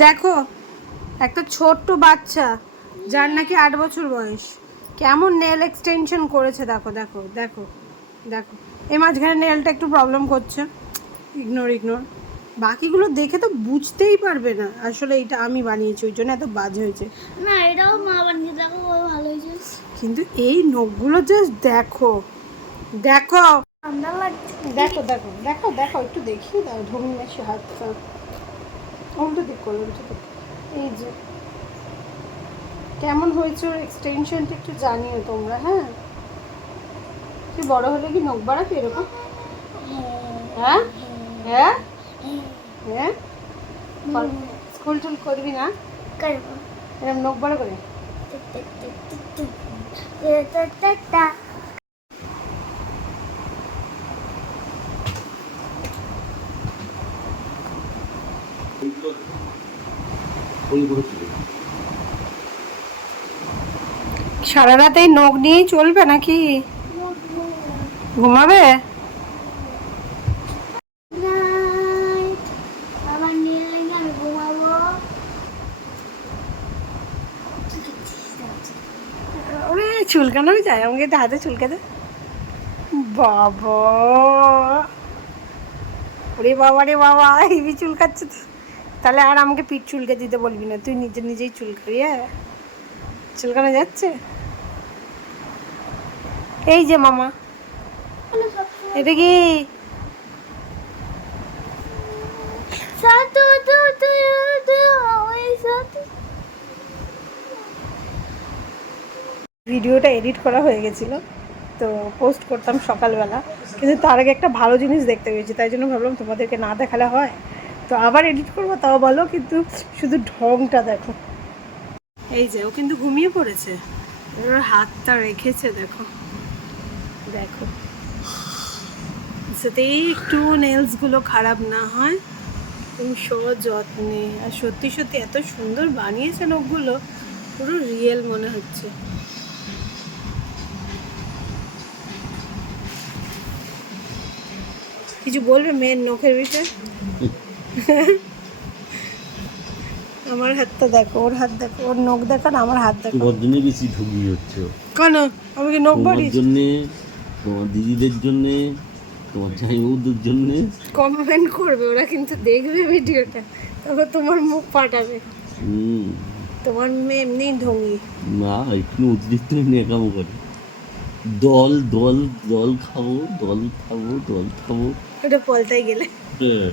দেখো একটা ছোট্ট বাচ্চা যার নাকি 8 বছর বয়স কেমন নেল এক্সটেনশন করেছে। দেখো দেখো দেখো দেখো এই মাঝখানে নেলটা একটু প্রবলেম করছে, ইগনোর। বাকিগুলো দেখে তো বুঝতেই পারবে না আসলে এটা আমি বানিয়েছি, ওই জন্য এত বাজে হয়েছে। না এটাও মা বানিয়ে দেখো ভালো হয়েছে, কিন্তু এই নখগুলো জাস্ট দেখো দেখো ঠান্ডা লাগছে। দেখো দেখো দেখো দেখো একটু দেখিয়ে দাও ধরুন এসে হাতটা উল্টো দিক করো, উল্টো দিক। এই যে কেমন হয়েছে ওর এক্সটেনশনটা একটু জানিও তোমরা। হ্যাঁ, তুই বড় হলে কি নখ বাড়াবি এরকম? হ্যাঁ হ্যাঁ হ্যাঁ স্কুল টুল করবি না করবো এরকম নখ বড় করে? সারা রাত এই নখ নিয়েই চলবে নাকি? ঘুমাবে? আবার নিয়ে লেগে আমি ঘুমাবো। ওরে চুলকানো যায়, আমাকে একটা হাতে চুলকে দে। বাবা ওরে বাবা রে বাবা, হেবি চুলকাচ্ছে তো। তাহলে আর আমাকে পিঠ চুলকে দিতে বলবি না, তুই নিজেই চুলকাবি। হ্যাঁ, চুলকানো যাচ্ছে। এই যে মামা, এটা কি? ভিডিওটা এডিট করা হয়ে গেছিলো, তো পোস্ট করতাম সকালবেলা, কিন্তু তার আগে একটা ভালো জিনিস দেখতে পেয়েছি, তাই জন্য ভাবলাম তোমাদেরকে না দেখালে হয়, তো আবার এডিট করবো তাও বলো, কিন্তু শুধু ঢংটা দেখো। এই যে ও কিন্তু ঘুমিয়ে পড়েছে, ওর হাতটা রেখেছে দেখো দেখো, যাতেই একটু নেলসগুলো খারাপ না হয় তুমি সযত্নে। আর সত্যি সত্যি এত সুন্দর বানিয়েছে নখগুলো, পুরো রিয়েল মনে হচ্ছে। কিছু বলবে মেয়ের নখের বিষয়ে? আমার হাতটা দেখো, ওর হাত দেখো, ওর নখ দেখো না আমার হাত দেখো। তোমার জন্য বেশি ঢুকি হচ্ছে কেন আমাকে নখ তোমার বাড়িয়েছে? জন্য, তোমার দিদিদের জন্য, তোমার জামাইবাবুদের জন্য। কমেন্ট করবে ওরা, কিন্তু দেখবে ভিডিওটা, তারপর তোমার মুখ ফাটাবে। তোমার মেয়ে এমনি ঢঙ্গি। না একটু অতিরিক্ত নেকামো করে। দল দল দল খাবো, দল খাবো, দল খাবো। ওটা পলতাই গেলে। হ্যাঁ